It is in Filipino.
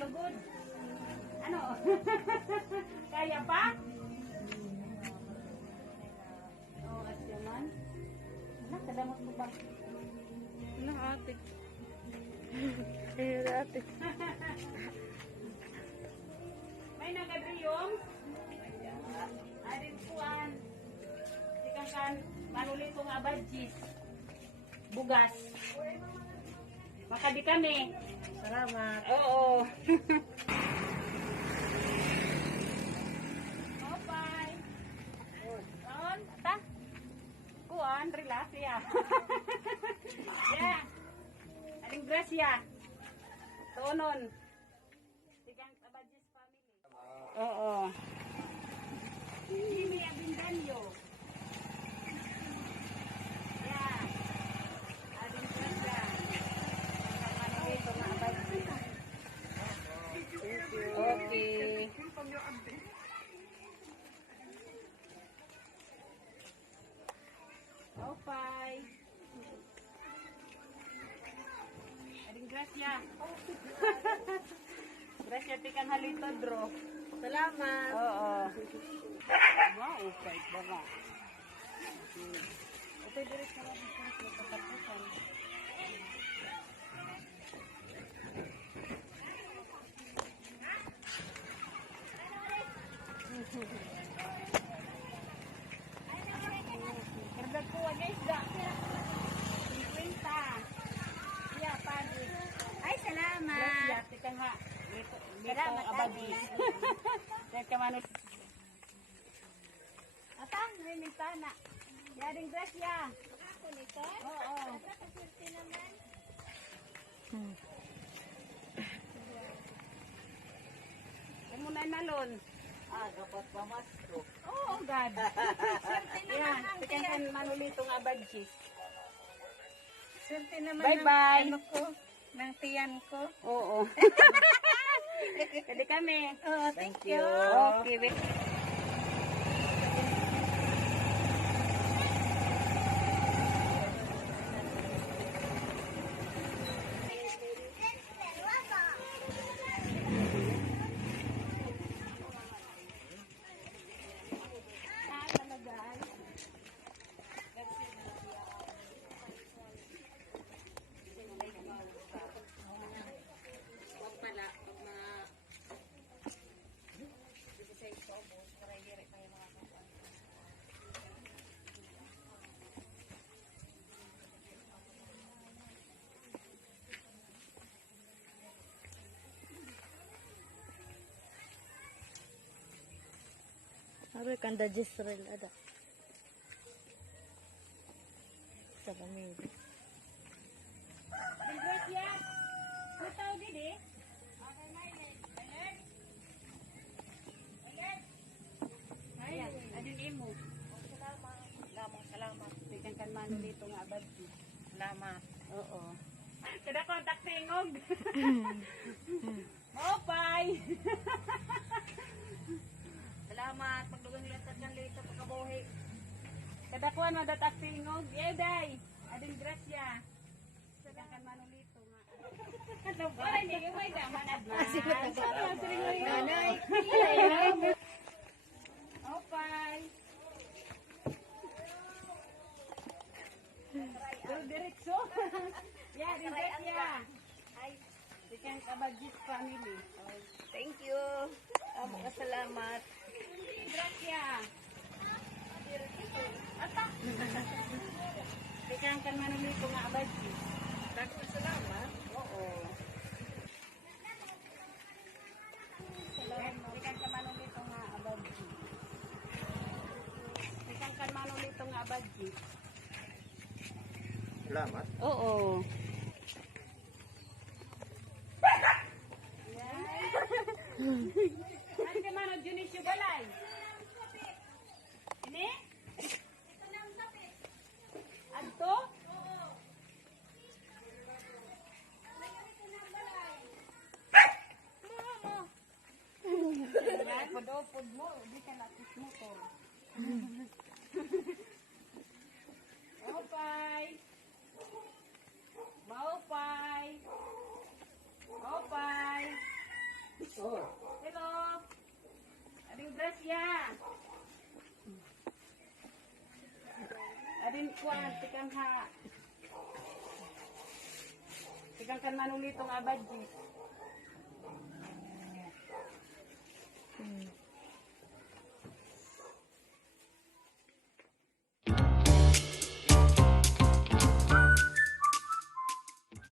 lugod. Ano? Kaya pa? Oh, at yaman. Anak, kadamot mo ba? Ano ate? Ayun ate. May nagadriyong? Arin puan. Ikan kan, manulit kong abadjis. Bugas. Makadi kami. Salamat. Oo. Opay. Ron, ta. Kuan, relax ya. Ya. Aling grasya. Tonon. Tigang abadjis family. Oo. Hindi may abindanyo. Yeah. Aling grasya. Ito na abadjis. Okay. Opay. Aling grasya. Grasya tikan halito dro. Salamat. Oo. Wow, okay. Baba. Ito direct na lang sa katapusan. Kardag ko guys, da. 50. Yeah, pagi. Ay, salamat. Grasya tikan ha. Salamat, abadis. Teka mano. Atang, may mintana. Yaring grasya. Ako nito? Oo. Nakasirti naman. Ano na nalon? Dapat pamasko. Oh, God. Yeah, tikan kan manulito nga badjis. Swerte naman Bye-bye. ng ano ko, ng tiyan ko. Oo. Pwede kami. Oh, thank you. Okay, wait. Sabi kanda Jisrael ada. Sa pamilya. Grasya. Utaw didi. Okay, Mailet. Ayan, adun imo. Salamat. Tikan kan manulito nga badjis. Salamat. Oo. Kada kontak tingog. Opay. Salamat. Pagdugang latag ng lito pagkabuhi. Kada kuan madatak tingog. Yeday. Ading grasya. Sadang kan manulito nga. Wala hindi yung may daman adman. Nanay. Opay. Pero diretso. Yeah, diretso. Ikan kabadjis family. Thank you. Salamat. Gracia. Ata. Ikan kan manulito nga abadjis. Salamat. Oo. Ikan kan manulito nga abadjis. Ikan kan manulito nga abadjis. Salamat. Oo. Ano ka man, Junicio Balay? Ini? Adto? Podopod mo, di ka lapis mo to. Opay! Maopay! Opay! kuan, tikang ha. Tikang kan manulitong abadji.